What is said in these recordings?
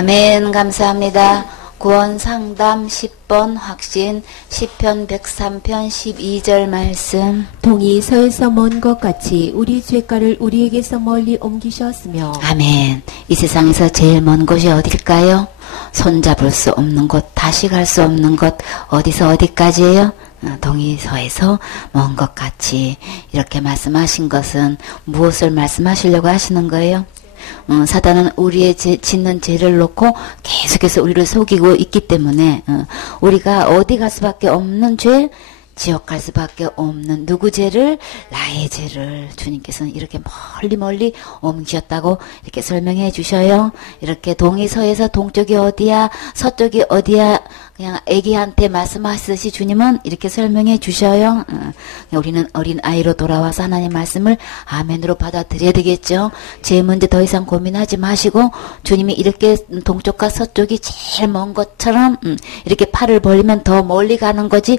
아멘. 감사합니다. 구원 상담 10번 확신 시편 103편 12절 말씀. 동이 서에서 먼 것 같이 우리 죄가를 우리에게서 멀리 옮기셨으며. 아멘. 이 세상에서 제일 먼 곳이 어딜까요? 손잡을 수 없는 곳, 다시 갈 수 없는 곳, 어디서 어디까지예요? 동이 서에서 먼 것 같이. 이렇게 말씀하신 것은 무엇을 말씀하시려고 하시는 거예요? 사단은 우리의 짓는 죄를 놓고 계속해서 우리를 속이고 있기 때문에 우리가 어디 갈 수밖에 없는 죄, 지옥 갈 수밖에 없는 누구 죄를, 나의 죄를 주님께서는 이렇게 멀리 옮기셨다고 이렇게 설명해 주셔요. 이렇게 동이 서에서 동쪽이 어디야, 서쪽이 어디야, 그냥 애기한테 말씀하시듯이 주님은 이렇게 설명해 주셔요. 우리는 어린 아이로 돌아와서 하나님 말씀을 아멘으로 받아들여야 되겠죠. 죄 문제 더 이상 고민하지 마시고 주님이 이렇게 동쪽과 서쪽이 제일 먼 것처럼 이렇게 팔을 벌리면 더 멀리 가는 거지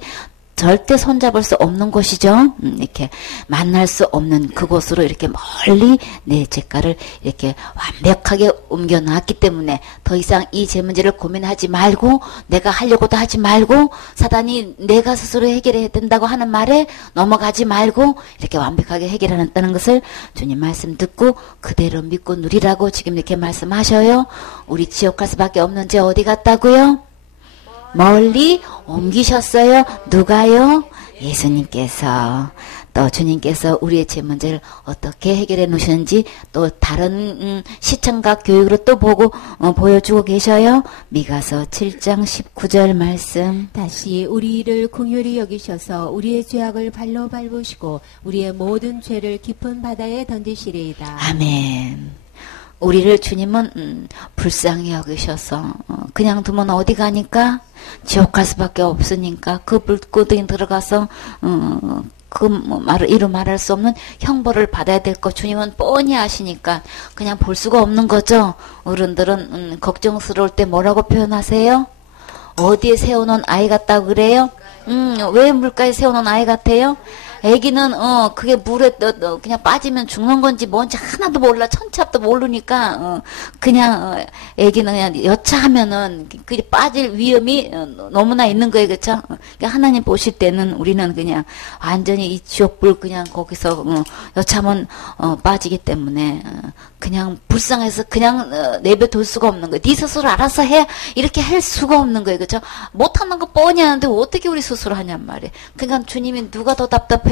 절대 손잡을 수 없는 곳이죠. 이렇게 만날 수 없는 그곳으로 이렇게 멀리 내 죄가를 이렇게 완벽하게 옮겨놨기 때문에 더 이상 이 죄 문제를 고민하지 말고 내가 하려고도 하지 말고 사단이 내가 스스로 해결해야 된다고 하는 말에 넘어가지 말고 이렇게 완벽하게 해결하는 것을 주님 말씀 듣고 그대로 믿고 누리라고 지금 이렇게 말씀하셔요. 우리 지옥 갈 수밖에 없는 죄 어디 갔다고요? 멀리 옮기셨어요. 누가요? 예수님께서. 또 주님께서 우리의 죄 문제를 어떻게 해결해 놓으셨는지 또 다른 시청각 교육으로 또 보고 보여주고 계셔요. 미가서 7장 19절 말씀. 다시 우리를 긍휼히 여기셔서 우리의 죄악을 발로 밟으시고 우리의 모든 죄를 깊은 바다에 던지시리이다. 아멘. 우리를 주님은 불쌍히 여기셔서 그냥 두면 어디 가니까 지옥 갈 수밖에 없으니까 그 불구덩이 들어가서 그 말을 이루 말할 수 없는 형벌을 받아야 될 거 주님은 뻔히 아시니까 그냥 볼 수가 없는 거죠. 어른들은 걱정스러울 때 뭐라고 표현하세요? 어디에 세워놓은 아이 같다고 그래요? 왜 물가에 세워놓은 아이 같아요? 애기는 그게 물에 그냥 빠지면 죽는 건지 뭔지 하나도 몰라, 천치 앞도 모르니까 그냥 애기는 그냥 여차하면은 그 빠질 위험이 너무나 있는 거예요, 그렇죠? 그러니까 하나님 보실 때는 우리는 그냥 완전히 이 지옥불 그냥 거기서 여차하면 빠지기 때문에 그냥 불쌍해서 그냥 내버려둘 수가 없는 거예요. 네 스스로 알아서 해 이렇게 할 수가 없는 거예요, 그렇죠? 못하는 거 뻔히 하는데 어떻게 우리 스스로 하냔 말이에요. 그러니까 주님이 누가 더 답답해요?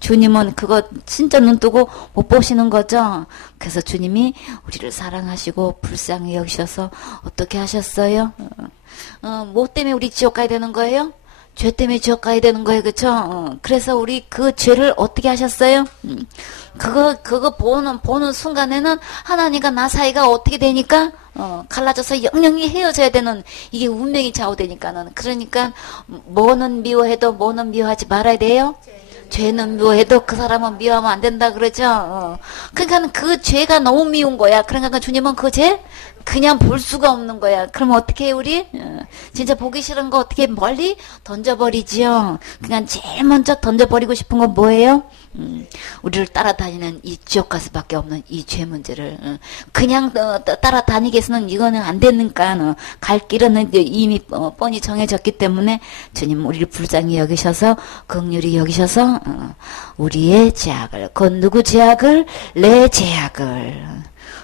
주님은 그거 진짜 눈 뜨고 못 보시는 거죠. 그래서 주님이 우리를 사랑하시고 불쌍히 여기셔서 어떻게 하셨어요? 뭐 때문에 우리 지옥 가야 되는 거예요? 죄 때문에 지옥 가야 되는 거예요, 그쵸? 그래서 우리 그 죄를 어떻게 하셨어요? 그거 보는 순간에는 하나님과 나 사이가 어떻게 되니까? 갈라져서 영영이 헤어져야 되는 이게 운명이 좌우되니까는. 그러니까 뭐는 미워해도 뭐는 미워하지 말아야 돼요? 죄는 미워해도 그 사람은 미워하면 안 된다 그러죠. 그러니까 그 죄가 너무 미운 거야. 그러니까 주님은 그 죄 그냥 볼 수가 없는 거야. 그럼 어떻게 해 우리? 진짜 보기 싫은 거 어떻게 멀리 던져버리지요. 그냥 제일 먼저 던져버리고 싶은 건 뭐예요? 우리를 따라다니는 이 지옥 갈 수밖에 없는 이 죄 문제를 그냥 따라다니겠으면 이거는 안 되니까 갈 길은 이미 뻔히 정해졌기 때문에 주님 우리를 불쌍히 여기셔서 긍휼히 여기셔서 우리의 죄악을 그 누구 죄악을 내 죄악을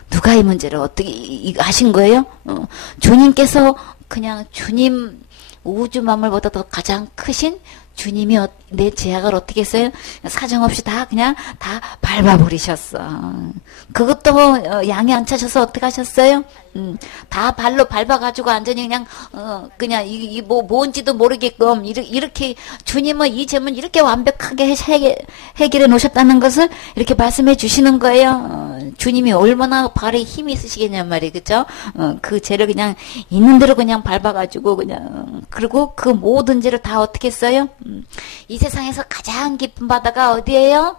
누가 이 문제를 어떻게 하신 거예요? 주님께서 그냥 주님 우주 만물보다 더 가장 크신 주님이 내 죄악을 어떻게 했어요? 사정없이 다 그냥 다 밟아버리셨어. 그것도 양이 안 차셔서 어떻게 하셨어요? 다 발로 밟아가지고 완전히 그냥 이 뭔지도 모르게끔 이렇게 주님은 이 죄문 이렇게 완벽하게 해결해 놓으셨다는 것을 이렇게 말씀해 주시는 거예요. 주님이 얼마나 발에 힘이 있으시겠냔 말이에요, 그죠? 그 죄를 그냥 있는 대로 그냥 밟아가지고 그냥 그리고 그 모든 죄를 다 어떻게 했어요? 이 세상에서 가장 깊은 바다가 어디예요?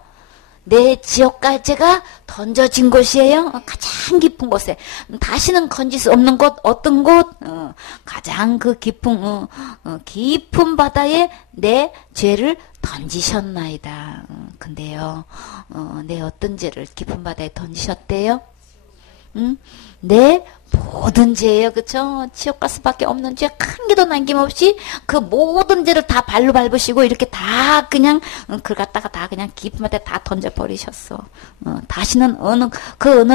내 지옥 갈 죄가 던져진 곳이에요. 가장 깊은 곳에 다시는 건질 수 없는 곳 어떤 곳? 가장 그 깊은 바다에 내 죄를 던지셨나이다. 근데요, 내 어떤 죄를 깊은 바다에 던지셨대요? 내 모든 죄예요. 그쵸? 지옥 갈 수밖에 없는 죄 한 개도 남김없이 그 모든 죄를 다 발로 밟으시고 이렇게 다 그냥 그걸 갖다가 다 그냥 깊은 바다에 다 던져버리셨어. 다시는 어느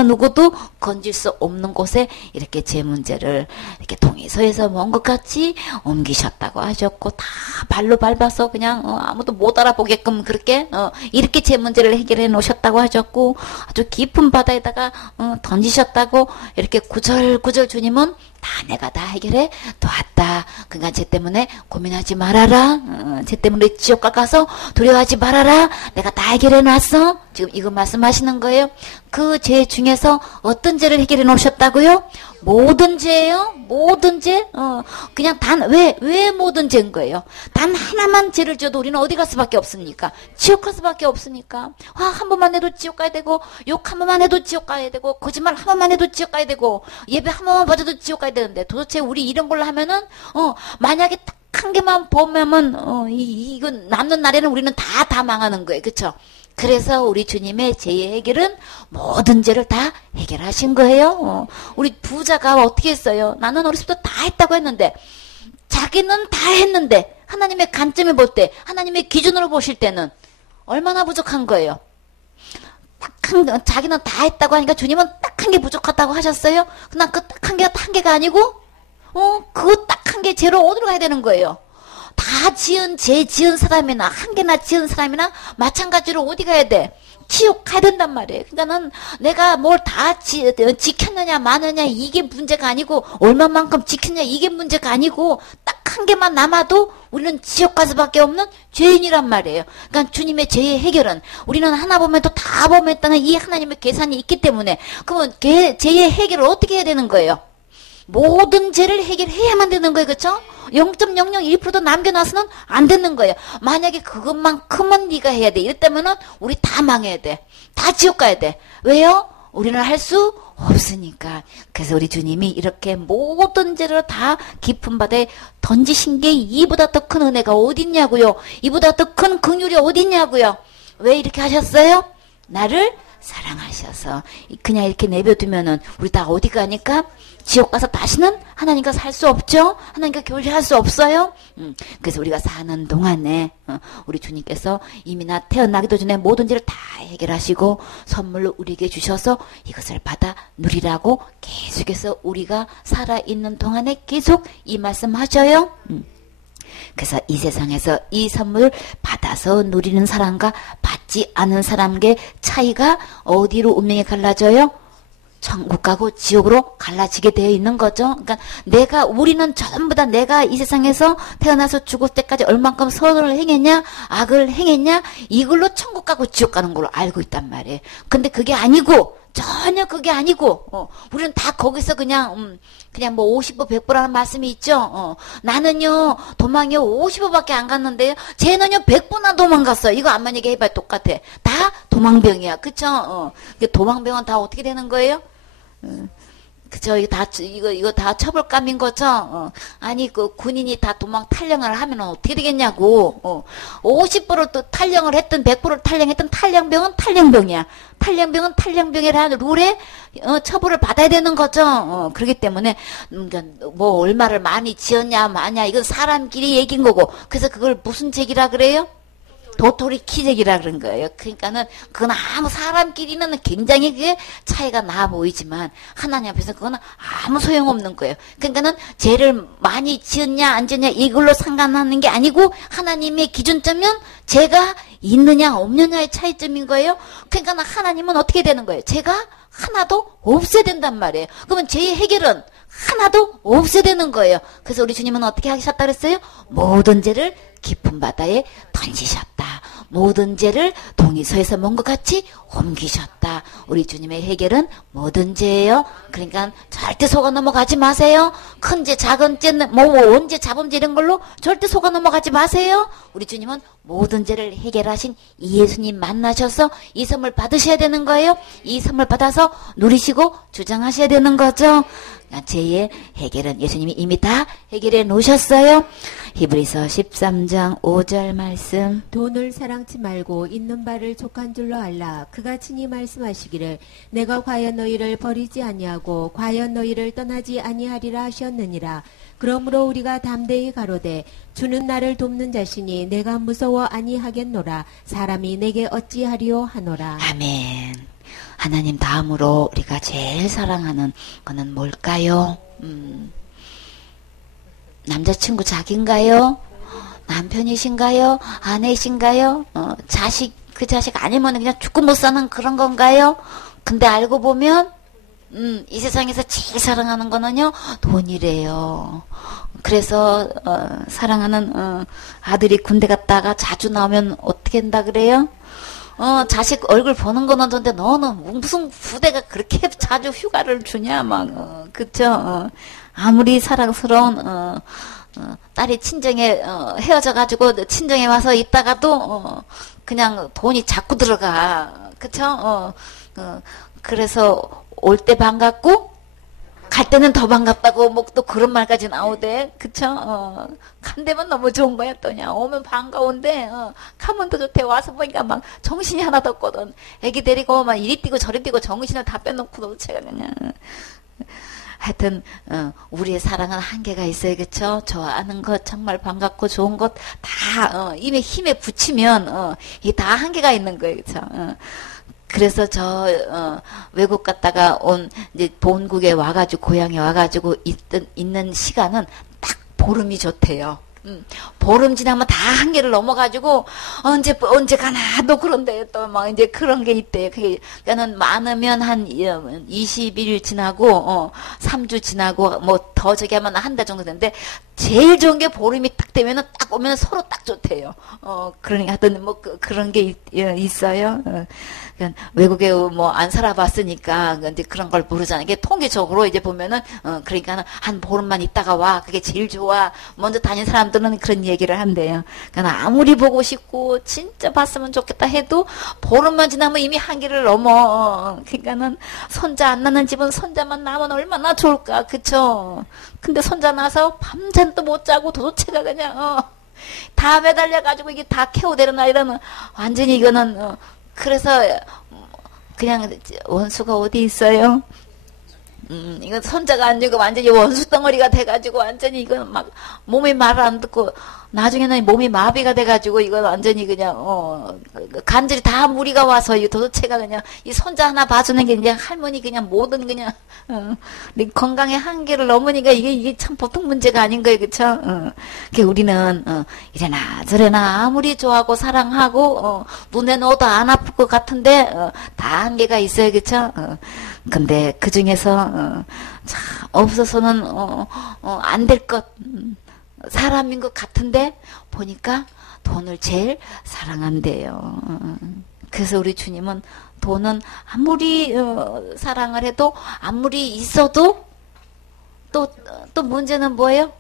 누구도 건질 수 없는 곳에 이렇게 죄 문제를 이렇게 동의서에서 먼 것 같이 옮기셨다고 하셨고, 다 발로 밟아서 그냥 아무도 못 알아보게끔 그렇게 이렇게 죄 문제를 해결해 놓으셨다고 하셨고, 아주 깊은 바다에다가 던지셨다고 이렇게 구절구절 주님은 다 내가 다 해결해 놓았다. 그러니까 쟤 때문에 고민하지 말아라. 쟤 때문에 지옥 가서 두려워하지 말아라. 내가 다 해결해 놨어. 지금 이거 말씀하시는 거예요. 그 죄 중에서 어떤 죄를 해결해 놓으셨다고요? 모든 죄예요. 모든 죄. 그냥 왜 모든 죄인 거예요? 단 하나만 죄를 지어도 우리는 어디 갈 수밖에 없습니까? 지옥 갈 수밖에 없으니까. 화 한 번만 해도 지옥 가야 되고, 욕 한 번만 해도 지옥 가야 되고, 거짓말 한 번만 해도 지옥 가야 되고, 예배 한 번만 받아도 지옥 가야 되는데, 도대체 우리 이런 걸로 하면은 만약에 딱 한 개만 보면은 이거 남는 날에는 우리는 다 망하는 거예요. 그쵸? 그래서 우리 주님의 죄의 해결은 모든 죄를 다 해결하신 거예요. 우리 부자가 어떻게 했어요? 나는 어렸을 때 다 했다고 했는데, 자기는 다 했는데, 하나님의 관점에 볼 때, 하나님의 기준으로 보실 때는 얼마나 부족한 거예요? 자기는 다 했다고 하니까 주님은 딱 한 개 부족하다고 하셨어요? 그냥 그 딱 한 개가 한 개가 아니고, 그거 딱 한 개 죄로 어디로 가야 되는 거예요? 다 죄 지은 사람이나, 한 개나 지은 사람이나, 마찬가지로 어디 가야 돼? 지옥 가야 된단 말이에요. 그러니까는 내가 뭘 다 지켰느냐, 마느냐, 이게 문제가 아니고, 얼마만큼 지켰냐, 이게 문제가 아니고, 딱 한 개만 남아도 우리는 지옥 갈 수밖에 없는 죄인이란 말이에요. 그러니까 주님의 죄의 해결은 우리는 하나 보면 또 다 범했다는 이 하나님의 계산이 있기 때문에, 그러면 죄의 해결을 어떻게 해야 되는 거예요? 모든 죄를 해결해야만 되는 거예요. 그렇죠? 0.001%도 남겨놔서는 안 되는 거예요. 만약에 그것만큼은 네가 해야 돼. 이랬다면은 우리 다 망해야 돼. 다 지옥 가야 돼. 왜요? 우리는 할 수 없으니까. 그래서 우리 주님이 이렇게 모든 죄를 다 깊은 바다에 던지신 게 이보다 더 큰 은혜가 어딨냐고요. 이보다 더 큰 긍휼이 어딨냐고요. 왜 이렇게 하셨어요? 나를 사랑하셔서. 그냥 이렇게 내버려두면은 우리 다 어디 가니까? 지옥 가서 다시는 하나님과 살 수 없죠? 하나님과 교제할 수 없어요? 그래서 우리가 사는 동안에 우리 주님께서 이미나 태어나기도 전에 모든 죄를 다 해결하시고 선물로 우리에게 주셔서 이것을 받아 누리라고 계속해서 우리가 살아있는 동안에 계속 이 말씀 하셔요. 그래서 이 세상에서 이 선물을 받아서 누리는 사람과 받지 않은 사람의 차이가 어디로 운명이 갈라져요? 천국 가고 지옥으로 갈라지게 되어 있는 거죠. 그러니까 우리는 전부 다 내가 이 세상에서 태어나서 죽을 때까지 얼만큼 선을 행했냐, 악을 행했냐, 이걸로 천국 가고 지옥 가는 걸로 알고 있단 말이에요. 근데 그게 아니고, 전혀 그게 아니고, 우리는 다 거기서 그냥 뭐 50보 100보라는 말씀이 있죠. 나는요, 도망이요, 50보밖에 안 갔는데요, 쟤는요, 100보나 도망갔어요. 이거 암만 얘기해봐야 똑같아. 다 도망병이야. 그쵸? 도망병은 다 어떻게 되는 거예요? 그죠? 이거 다 처벌감인 거죠? 아니, 군인이 다 도망 탈령을 하면 어떻게 되겠냐고. 50%를 또 탈령을 했든 100%를 탈령했든 탈령병은 탈령병이야. 탈령병은 탈령병이라는 룰에 처벌을 받아야 되는 거죠. 그렇기 때문에 뭐 얼마를 많이 지었냐 마냐 이건 사람끼리 얘기인 거고. 그래서 그걸 무슨 책이라 그래요? 도토리 키재기라 그런 거예요. 그러니까는 그건 아무 사람끼리는 굉장히 그게 차이가 나 보이지만 하나님 앞에서 그거는 아무 소용없는 거예요. 그러니까는 죄를 많이 지었냐 안 지었냐 이걸로 상관하는 게 아니고 하나님의 기준점은 죄가 있느냐 없느냐의 차이점인 거예요. 그러니까 하나님은 어떻게 되는 거예요? 죄가 하나도 없어야 된단 말이에요. 그러면 죄의 해결은 하나도 없어야 되는 거예요. 그래서 우리 주님은 어떻게 하셨다 그랬어요? 모든 죄를 깊은 바다에 던지셨다. 모든 죄를 동의서에서 먼 것 같이 옮기셨다. 우리 주님의 해결은 모든 죄예요. 그러니까 절대 속아 넘어가지 마세요. 큰 죄, 작은 죄, 뭐 언제 자범죄 이런 걸로 절대 속아 넘어가지 마세요. 우리 주님은 모든 죄를 해결하신 이 예수님 만나셔서 이 선물 받으셔야 되는 거예요. 이 선물 받아서 누리시고 주장하셔야 되는 거죠. 죄의 해결은 예수님이 이미 다 해결해 놓으셨어요. 히브리서 13장 5절 말씀. 돈을 사랑치 말고 있는 바를 족한 줄로 알라. 그가 친히 말씀하시기를 내가 과연 너희를 버리지 아니하고 과연 너희를 떠나지 아니하리라 하셨느니라. 그러므로 우리가 담대히 가로되 주는 나를 돕는 자시니 내가 무서워 아니하겠노라. 사람이 내게 어찌하리요 하노라. 아멘. 하나님 다음으로 우리가 제일 사랑하는 거는 뭘까요? 남자친구 자기인가요? 남편이신가요? 아내이신가요? 자식, 그 자식 아니면 그냥 죽고 못 사는 그런 건가요? 근데 알고 보면 이 세상에서 제일 사랑하는 거는요 돈이래요. 그래서 사랑하는 아들이 군대 갔다가 자주 나오면 어떻게 한다 그래요? 자식 얼굴 보는 거는 좋은데 너는 무슨 부대가 그렇게 자주 휴가를 주냐 막 그쵸? 아무리 사랑스러운 딸이 친정에 헤어져 가지고 친정에 와서 있다가도 그냥 돈이 자꾸 들어가 그쵸? 그래서 올 때 반갑고 갈 때는 더 반갑다고 뭐 또 그런 말까지 나오대 그쵸? 간대면 너무 좋은 거야 또 그냥 오면 반가운데 가면 더 좋대. 와서 보니까 막 정신이 하나도 없거든. 애기 데리고 막 이리 뛰고 저리 뛰고 정신을 다 빼놓고 도대체가 그냥 하여튼 우리의 사랑은 한계가 있어요 그쵸? 좋아하는 것 정말 반갑고 좋은 것 다 이미 힘에 붙이면 이게 다 한계가 있는 거예요 그쵸? 그래서 외국 갔다가 이제 본국에 와가지고, 고향에 와가지고 있는 시간은 딱 보름이 좋대요. 보름 지나면 다 한계를 넘어가지고, 언제 가나, 또 그런데 또 막 이제 그런 게 있대요. 그러니까는 많으면 한 20일 지나고, 3주 지나고, 뭐 더 저기 하면 한 달 정도 되는데, 제일 좋은 게 보름이 딱 되면은 딱 오면 서로 딱 좋대요. 그러니까 하여튼 뭐 그런 게 있어요. 그러니까 외국에 뭐 안 살아봤으니까 이제 그런 걸 모르잖아요. 이게 통계적으로 이제 보면은 그러니까는 한 보름만 있다가 와 그게 제일 좋아. 먼저 다닌 사람들은 그런 얘기를 한대요. 그러니까 아무리 보고 싶고 진짜 봤으면 좋겠다 해도 보름만 지나면 이미 한계를 넘어. 그러니까는 손자 안 나는 집은 손자만 나면 얼마나 좋을까, 그쵸? 근데 손자 나서 밤잠도 못 자고 도대체가 그냥 다 매달려가지고 이게 다 케어되는 아이라는 완전히 이거는 그래서 그냥 원수가 어디 있어요? 이거 손자가 안 되고 완전히 원수 덩어리가 돼가지고 완전히 이건 막 몸이 말을 안 듣고 나중에는 몸이 마비가 돼가지고 이건 완전히 그냥 간절히 다 무리가 와서 이 도대체가 그냥 이 손자 하나 봐주는 게 그냥 할머니 그냥 모든 그냥 건강의 한계를 넘으니까 이게 참 보통 문제가 아닌 거예요, 그쵸? 그 우리는 이래나 저래나 아무리 좋아하고 사랑하고 눈에 넣어도 안 아플 것 같은데 다 한계가 있어요, 그쵸? 근데 그 중에서 참 없어서는 안 될 것 사람인 것 같은데 보니까 돈을 제일 사랑한대요. 그래서 우리 주님은 돈은 아무리 사랑을 해도 아무리 있어도 또 문제는 뭐예요?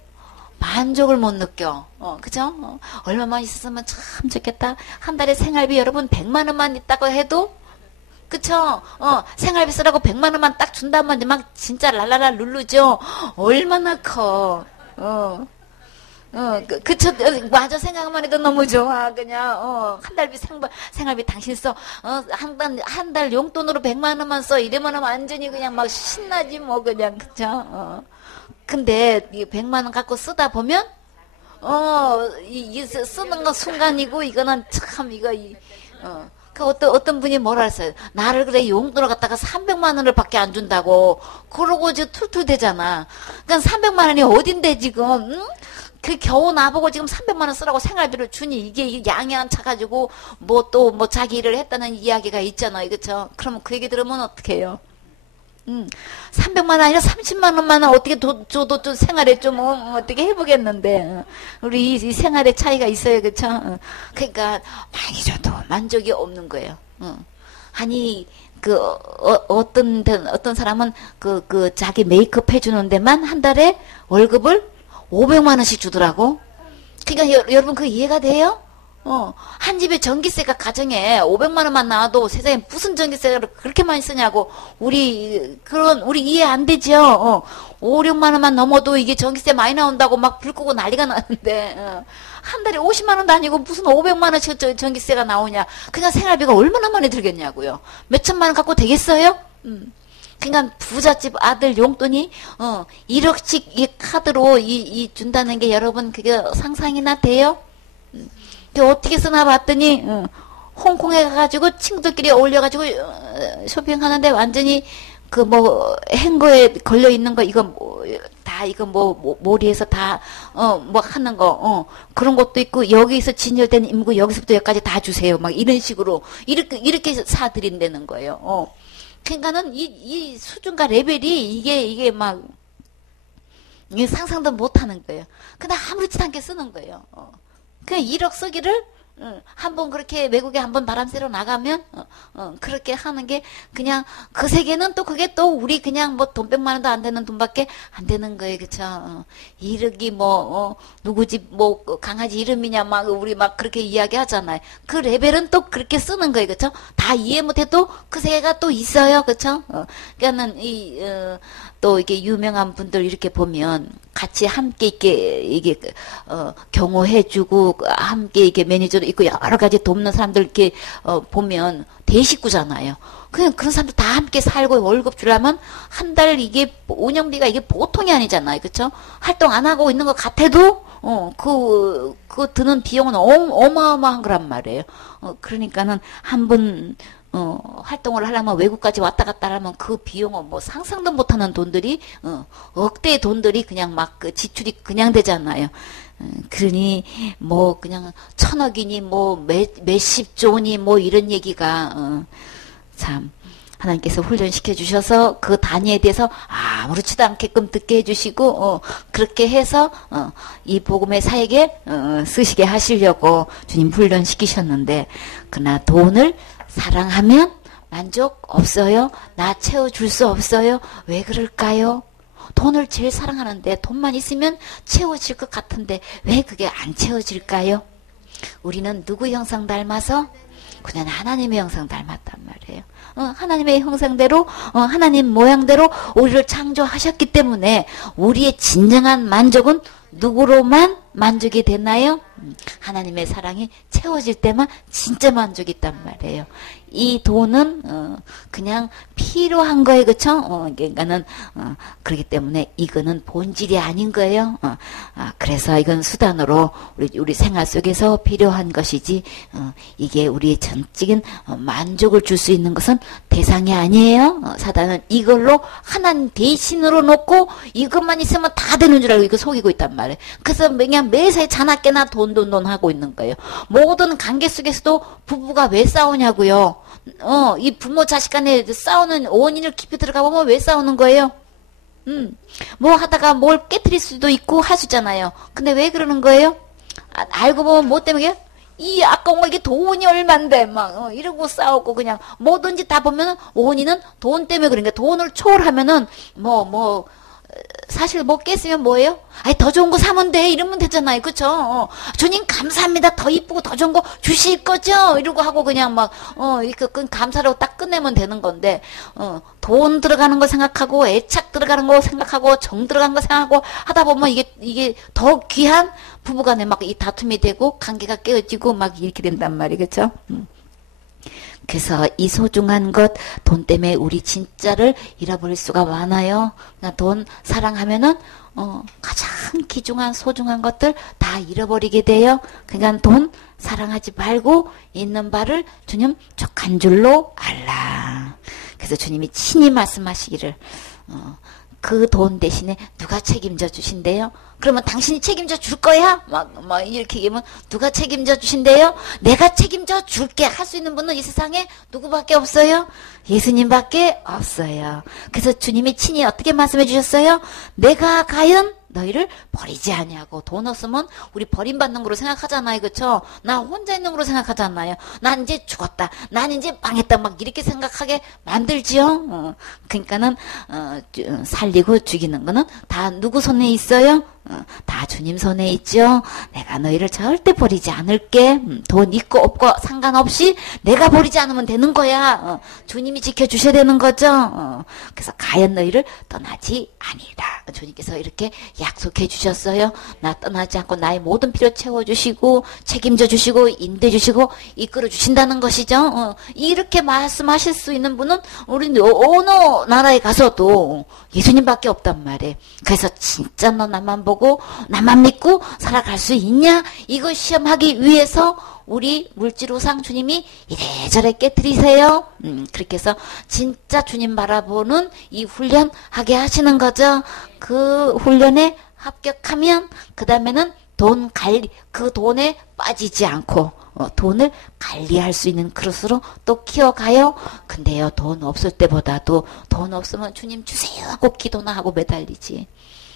만족을 못 느껴. 그죠? 얼마만 있었으면 참 좋겠다. 한 달에 생활비 여러분 100만 원만 있다고 해도 그쵸? 생활비 쓰라고 100만 원만 딱 준다면 막 진짜 랄랄라 룰루죠? 얼마나 커. 그쵸? 맞아. 생각만 해도 너무 좋아. 그냥, 한 달비 생활비 당신 써. 한 달 용돈으로 100만 원만 써. 이러면 완전히 그냥 막 신나지 뭐, 그냥. 그쵸? 근데 이 100만 원 갖고 쓰다 보면, 쓰는 거 순간이고, 이거는 참, 그 어떤 분이 뭐라 했어요. 나를 그래 용돈을 갖다가 300만 원을 밖에 안 준다고. 그러고 이제 툴툴 대잖아. 그러니까 300만 원이 어딘데 지금, 응? 그 겨우 나보고 지금 300만 원 쓰라고 생활비를 주니 이게 양이 안 차가지고 뭐 또 뭐 자기 일을 했다는 이야기가 있잖아요. 그쵸? 그러면 그 얘기 들으면 어떡해요? 300만 원 아니라 30만 원만 어떻게 줘도 좀 생활에 좀 어떻게 해보겠는데 우리 이 생활의 차이가 있어요, 그쵸? 그러니까 많이 줘도 만족이 없는 거예요. 아니 어떤 사람은 그 자기 메이크업 해주는 데만 한 달에 월급을 500만 원씩 주더라고. 그러니까 여러분 그 이해가 돼요? 한 집에 전기세가 가정에 500만 원만 나와도 세상에 무슨 전기세를 그렇게 많이 쓰냐고. 우리 이해 안 되죠? 5, 6만 원만 넘어도 이게 전기세 많이 나온다고 막 불 끄고 난리가 나는데, 한 달에 50만 원도 아니고 무슨 500만 원씩 전기세가 나오냐. 그냥 생활비가 얼마나 많이 들겠냐고요. 몇 천만 원 갖고 되겠어요? 그러니까 부잣집 아들 용돈이 1억씩 이 카드로 준다는 게 여러분 그게 상상이나 돼요? 어떻게 쓰나 봤더니 홍콩에 가가지고 친구들끼리 어울려가지고 쇼핑하는데 완전히 그 뭐 행거에 걸려 있는 거 이거 다 이거 뭐 몰이해서 다 뭐 하는 거 그런 것도 있고 여기서 진열된 임무 여기서부터 여기까지 다 주세요 막 이런 식으로 이렇게 사드린다는 거예요. 그러니까는 이 수준과 레벨이 이게 막 이게 상상도 못하는 거예요. 근데 아무렇지도 않게 쓰는 거예요. 그냥 1억 쓰기를 한번 그렇게 외국에 한번 바람 쐬러 나가면 그렇게 하는 게 그냥 그 세계는 또 그게 또 우리 그냥 뭐 돈 100만 원도 안 되는 돈밖에 안 되는 거예요. 그쵸? 이름이 뭐 누구 집 뭐 강아지 이름이냐 막 우리 막 그렇게 이야기 하잖아요. 그 레벨은 또 그렇게 쓰는 거예요. 그쵸? 다 이해 못해도 그 세계가 또 있어요. 그쵸? 그러니까는 또 이게 유명한 분들 이렇게 보면 같이 함께 이게 경호해주고 함께 이게 매니저도 있고 여러 가지 돕는 사람들 이렇게 보면 대식구잖아요. 그냥 그런 사람들 다 함께 살고 월급 주려면 한 달 이게 운영비가 이게 보통이 아니잖아요. 그렇죠? 활동 안 하고 있는 것 같아도 그 드는 비용은 어마어마한 거란 말이에요. 그러니까는 한번 활동을 하려면 외국까지 왔다 갔다 하면 그 비용은 뭐 상상도 못하는 돈들이 억대의 돈들이 그냥 막 그 지출이 그냥 되잖아요. 그러니 뭐 그냥 1000억이니 뭐 몇십 조니 뭐 이런 얘기가 참 하나님께서 훈련시켜 주셔서 그 단위에 대해서 아무렇지도 않게끔 듣게 해주시고 그렇게 해서 이 복음의 사역에 쓰시게 하시려고 주님 훈련시키셨는데 그러나 돈을 사랑하면 만족 없어요? 나 채워줄 수 없어요? 왜 그럴까요? 돈을 제일 사랑하는데 돈만 있으면 채워질 것 같은데 왜 그게 안 채워질까요? 우리는 누구 형상 닮아서? 그냥 하나님의 형상 닮았단 말이에요. 하나님의 형상대로 하나님 모양대로 우리를 창조하셨기 때문에 우리의 진정한 만족은 누구로만 만족이 되나요? 하나님의 사랑이 채워질 때만 진짜 만족이 있단 말이에요. 이 돈은 그냥 필요한 거예요. 그쵸? 그러니까는 그렇기 때문에 이거는 본질이 아닌 거예요. 그래서 이건 수단으로 우리 생활 속에서 필요한 것이지 이게 우리의 전적인 만족을 줄 수 있는 것은 대상이 아니에요. 사단은 이걸로 하나님 대신으로 놓고 이것만 있으면 다 되는 줄 알고 이거 속이고 있단 말이에요. 그래서 그냥 매사에 자나깨나 돈 하고 있는 거예요. 모든 관계 속에서도 부부가 왜 싸우냐고요. 이 부모 자식 간에 싸우는 원인을 깊이 들어가 보면 왜 싸우는 거예요? 뭐 하다가 뭘 깨트릴 수도 있고 할 수 있잖아요. 근데 왜 그러는 거예요? 알고 보면 뭐 때문에? 이 아까운 거 이게 돈이 얼만데 막 이러고 싸우고 그냥 뭐든지 다 보면은 원인은 돈 때문에 그러니까 돈을 초월하면은 사실 뭐 깼으면 뭐예요? 아니 더 좋은 거 사면 돼 이러면 되잖아요. 그쵸? 주님 감사합니다. 더 이쁘고 더 좋은 거 주실 거죠? 이러고 하고 그냥 막 이렇게 감사라고 딱 끝내면 되는 건데 돈 들어가는 거 생각하고 애착 들어가는 거 생각하고 정 들어가는 거 생각하고 하다 보면 이게 더 귀한 부부간에 막 이 다툼이 되고 관계가 깨어지고 막 이렇게 된단 말이겠죠? 그래서 이 소중한 것, 돈 때문에 우리 진짜를 잃어버릴 수가 많아요. 그러니까 돈 사랑하면은, 가장 귀중한 소중한 것들 다 잃어버리게 돼요. 그러니까 돈 사랑하지 말고 있는 바를 주님 족한 줄로 알라. 그래서 주님이 친히 말씀하시기를, 그 돈 대신에 누가 책임져 주신대요? 그러면 당신이 책임져 줄 거야? 막 이렇게 얘기하면 누가 책임져 주신대요? 내가 책임져 줄게 할 수 있는 분은 이 세상에 누구밖에 없어요? 예수님밖에 없어요. 그래서 주님이 친히 어떻게 말씀해 주셨어요? 내가 과연 너희를 버리지 아니하고. 돈 없으면 우리 버림받는 거로 생각하잖아요. 그쵸? 나 혼자 있는 거로 생각하잖아요. 난 이제 죽었다. 난 이제 망했다. 막 이렇게 생각하게 만들지요. 그러니까는 살리고 죽이는 거는 다 누구 손에 있어요? 다 주님 손에 있죠. 내가 너희를 절대 버리지 않을게. 돈 있고 없고 상관없이 내가 버리지 않으면 되는 거야. 주님이 지켜주셔야 되는 거죠. 그래서 가연 너희를 떠나지 아니라. 주님께서 이렇게 약속해 주셨어요. 나 떠나지 않고 나의 모든 필요 채워주시고 책임져 주시고 인도해 주시고 이끌어 주신다는 것이죠. 이렇게 말씀하실 수 있는 분은 우리 어느 나라에 가서도 예수님밖에 없단 말이에요. 그래서 진짜 너 나만 보고 나만 믿고 살아갈 수 있냐? 이거 시험하기 위해서 우리 물질우상 주님이 이래저래 깨뜨리세요. 그렇게 해서 진짜 주님 바라보는 이 훈련 하게 하시는 거죠. 그 훈련에 합격하면 그 다음에는 돈 관리, 그 돈에 빠지지 않고 돈을 관리할 수 있는 그릇으로 또 키워가요. 근데요, 돈 없을 때보다도 돈 없으면 주님 주세요 하고 기도나 하고 매달리지.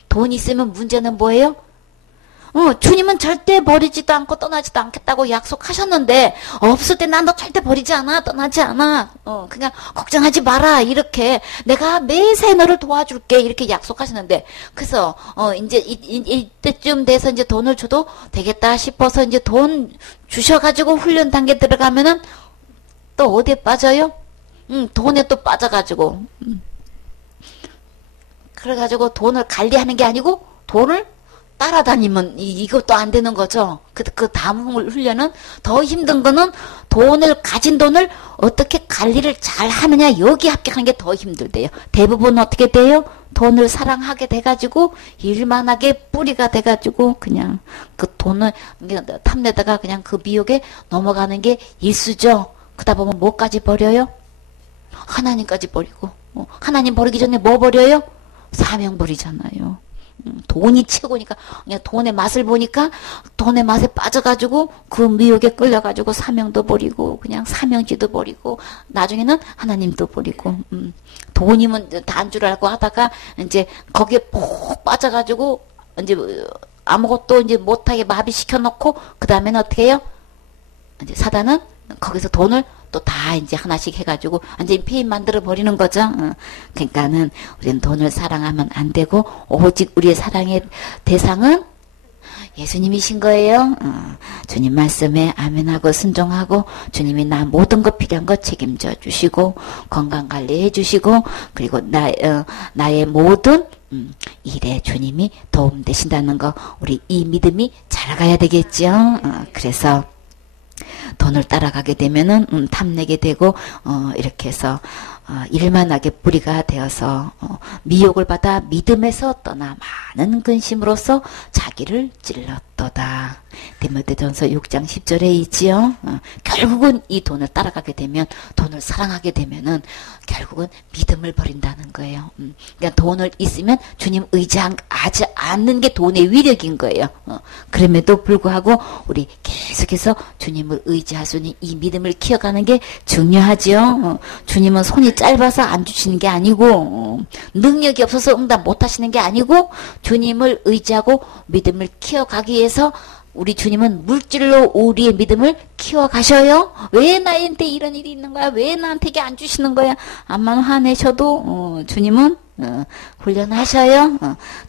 돈 있으면 문제는 뭐예요? 주님은 절대 버리지도 않고 떠나지도 않겠다고 약속하셨는데 없을 때 난 너 절대 버리지 않아, 떠나지 않아, 그냥 걱정하지 마라, 이렇게 내가 매사에 너를 도와줄게 이렇게 약속하시는데, 그래서 이제 이때쯤 돼서 이제 돈을 줘도 되겠다 싶어서 이제 돈 주셔가지고 훈련 단계 들어가면은 또 어디에 빠져요? 돈에 또 빠져가지고 그래가지고 돈을 관리하는 게 아니고 돈을 따라다니면 이것도 안 되는 거죠. 그 다음 훈련은 더 힘든 거는 돈을, 가진 돈을 어떻게 관리를 잘 하느냐, 여기 합격하는 게 더 힘들대요. 대부분 어떻게 돼요? 돈을 사랑하게 돼가지고 일만 하게 뿌리가 돼가지고 그냥 그 돈을 탐내다가 그냥 그 미혹에 넘어가는 게 일수죠. 그러다 보면 뭐까지 버려요? 하나님까지 버리고. 하나님 버리기 전에 뭐 버려요? 사명 버리잖아요. 돈이 최고니까 그냥 돈의 맛을 보니까 돈의 맛에 빠져가지고 그 미혹에 끌려가지고 사명도 버리고 그냥 사명지도 버리고 나중에는 하나님도 버리고 돈이면 다인 줄 알고 하다가 이제 거기에 푹 빠져가지고 이제 아무것도 이제 못하게 마비시켜 놓고 그 다음에는 어떻게 해요? 이제 사단은 거기서 돈을 또 다 이제 하나씩 해가지고 완전히 폐인 만들어 버리는 거죠. 그러니까는 우리는 돈을 사랑하면 안 되고 오직 우리의 사랑의 대상은 예수님이신 거예요. 주님 말씀에 아멘하고 순종하고 주님이 나 모든 것 필요한 거 책임져 주시고 건강 관리해 주시고 그리고 나의 모든 일에 주님이 도움 되신다는 거, 우리 이 믿음이 자라가야 되겠죠. 그래서 돈을 따라가게 되면은 탐내게 되고 이렇게 해서 일만하게 뿌리가 되어서 미혹을 받아 믿음에서 떠나 많은 근심으로써 자기를 찔렀도다. 디모데전서 6장 10절에 있지요. 결국은 이 돈을 따라가게 되면, 돈을 사랑하게 되면은 결국은 믿음을 버린다는 거예요. 그러니까 돈을 있으면 주님 의지하지 않는 게 돈의 위력인 거예요. 그럼에도 불구하고 우리 계속해서 주님을 의지할 수 있는 이 믿음을 키워가는 게 중요하지요. 주님은 손이 짧아서 안 주시는 게 아니고 능력이 없어서 응답 못 하시는 게 아니고 주님을 의지하고 믿음을 키워가기 위해서 우리 주님은 물질로 우리의 믿음을 키워가셔요. 왜 나한테 이런 일이 있는 거야? 왜 나한테 이게 안 주시는 거야? 암만 화내셔도 주님은 훈련하셔요.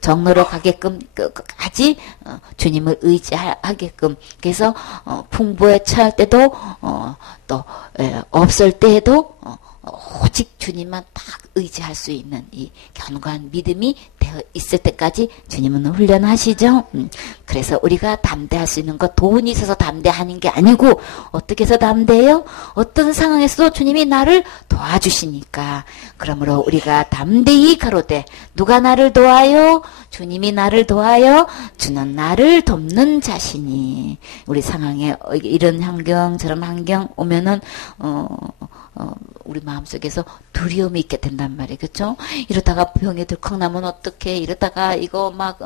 정로로 가게끔 끝까지 주님을 의지하게끔. 그래서 풍부에 처할 때도 또 없을 때에도 오직 주님만 딱 의지할 수 있는 이 견고한 믿음이 되어 있을 때까지 주님은 훈련하시죠. 그래서 우리가 담대할 수 있는 것, 돈이 있어서 담대하는 게 아니고 어떻게 해서 담대해요? 어떤 상황에서도 주님이 나를 도와주시니까. 그러므로 우리가 담대히 가로되 누가 나를 도와요? 주님이 나를 도와요. 주는 나를 돕는 자신이. 우리 상황에 이런 환경 저런 환경 오면은 우리 마음속에서 두려움이 있게 된단 말이에요. 그렇죠? 이러다가 병에 들컥나면 어떡해. 이러다가 이거 막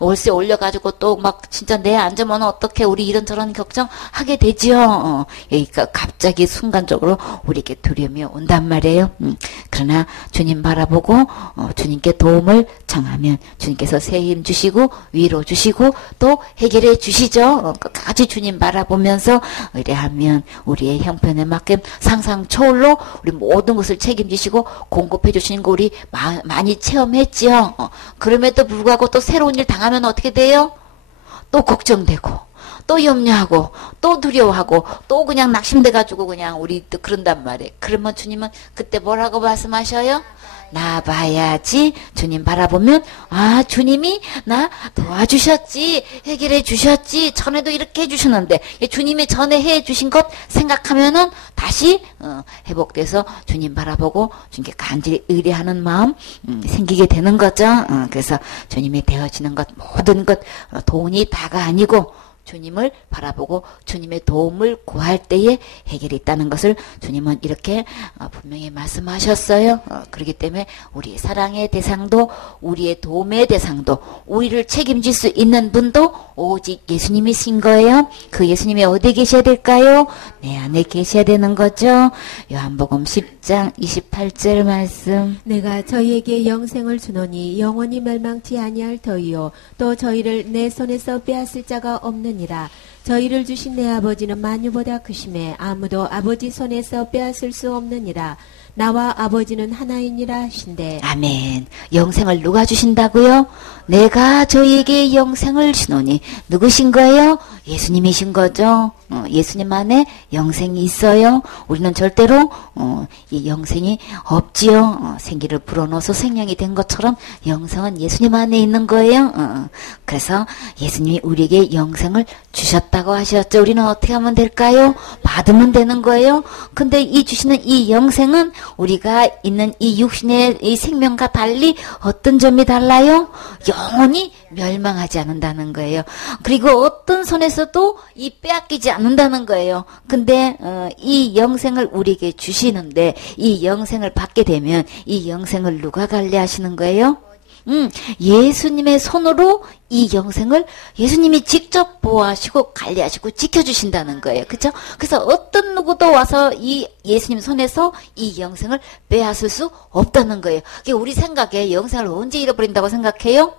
월세 올려가지고 또 막 진짜 내 앉으면 어떡해. 우리 이런저런 걱정하게 되지요. 그러니까 갑자기 순간적으로 우리에게 두려움이 온단 말이에요. 그러나 주님 바라보고 주님께 도움을 청하면 주님께서 새 힘 주시고 위로 주시고 또 해결해 주시죠. 끝까지 주님 바라보면서 의뢰하면 우리의 형편에 맞게 상상 초월로 우리 모든 것을 책임지시고 공급해 주시는 거 우리 많이 체험했지요. 그럼에도 불구하고 또 새로운 일 당하면 어떻게 돼요? 또 걱정되고 또 염려하고 또 두려워하고 또 그냥 낙심돼가지고 그냥 우리 또 그런단 말이에요. 그러면 주님은 그때 뭐라고 말씀하셔요? 나봐야지. 주님 바라보면 아 주님이 나 도와주셨지, 해결해 주셨지, 전에도 이렇게 해주셨는데 주님이 전에 해주신 것 생각하면은 다시 회복돼서 주님 바라보고 주님께 간절히 의뢰하는 마음 생기게 되는 거죠. 그래서 주님이 되어지는 것 모든 것 돈이 다가 아니고 주님을 바라보고 주님의 도움을 구할 때에 해결이 있다는 것을 주님은 이렇게 분명히 말씀하셨어요. 그렇기 때문에 우리의 사랑의 대상도 우리의 도움의 대상도 우리를 책임질 수 있는 분도 오직 예수님이신 거예요. 그 예수님이 어디 계셔야 될까요? 내 안에 계셔야 되는 거죠. 요한복음 10장 28절 말씀. 내가 저희에게 영생을 주노니 영원히 멸망치 아니할 터이요 또 저희를 내 손에서 빼앗을 자가 없느니라. 저희를 주신 내 아버지는 만유보다 크심에 아무도 아버지 손에서 빼앗을 수 없느니라. 나와 아버지는 하나이니라 하신대. 아멘. 영생을 누가 주신다고요? 내가 저희에게 영생을 주노니 누구신 거예요? 예수님이신 거죠. 예수님 안에 영생이 있어요. 우리는 절대로 이 영생이 없지요. 생기를 불어넣어서 생명이 된 것처럼 영생은 예수님 안에 있는 거예요. 그래서 예수님이 우리에게 영생을 주셨다고 하셨죠. 우리는 어떻게 하면 될까요? 받으면 되는 거예요. 근데 이 주시는 이 영생은 우리가 있는 이 육신의 이 생명과 달리 어떤 점이 달라요? 영원히 멸망하지 않는다는 거예요. 그리고 어떤 손에서도 이 빼앗기지 않는다는 거예요. 근데 이 영생을 우리에게 주시는데 이 영생을 받게 되면 이 영생을 누가 관리하시는 거예요? 예수님의 손으로 이 영생을 예수님이 직접 보호하시고 관리하시고 지켜주신다는 거예요. 그렇죠? 그래서 어떤 누구도 와서 이 예수님 손에서 이 영생을 빼앗을 수 없다는 거예요. 우리 생각에 영생을 언제 잃어버린다고 생각해요?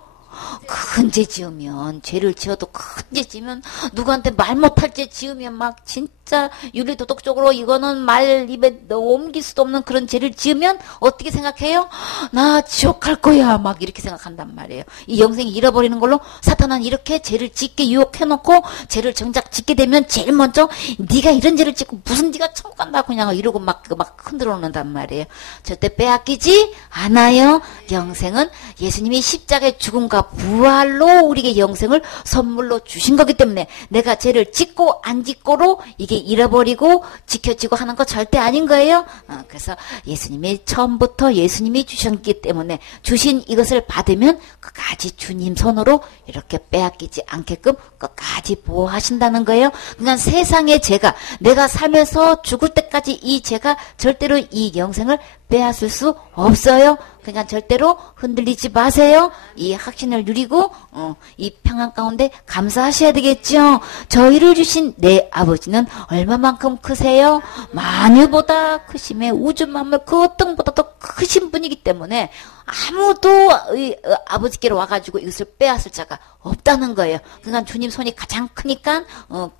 큰 죄 지으면, 죄를 지어도 큰 죄 지으면, 누구한테 말 못할 죄 지으면 막 진짜 윤리도덕적으로 이거는 말 입에 옮길 수도 없는 그런 죄를 지으면 어떻게 생각해요? 나 지옥 갈 거야. 막 이렇게 생각한단 말이에요. 이 영생이 잃어버리는 걸로 사탄은 이렇게 죄를 짓게 유혹해놓고 죄를 정작 짓게 되면 제일 먼저 네가 이런 죄를 짓고 무슨 네가 천국 간다 그냥 이러고 막 흔들어 놓는단 말이에요. 절대 빼앗기지 않아요. 영생은 예수님이 십자가의 죽음과 부활로 우리에게 영생을 선물로 주신 거기 때문에 내가 죄를 짓고 안 짓고로 이게 잃어버리고 지켜지고 하는 거 절대 아닌 거예요. 그래서 예수님이 처음부터 예수님이 주셨기 때문에 주신 이것을 받으면 끝까지 주님 손으로 이렇게 빼앗기지 않게끔 끝까지 보호하신다는 거예요. 그러니까 세상의 죄가 내가 살면서 죽을 때까지 이 죄가 절대로 이 영생을 빼앗을 수 없어요. 그러니까 절대로 흔들리지 마세요. 이 확신을 누리고 이 평안 가운데 감사하셔야 되겠죠. 저희를 주신 내 아버지는 얼마만큼 크세요? 만유보다 크심에 우주 만물 그 어떤 보다 더 크신 분이기 때문에 아무도 아버지께로 와가지고 이것을 빼앗을 자가 없다는 거예요. 그러니까 주님 손이 가장 크니까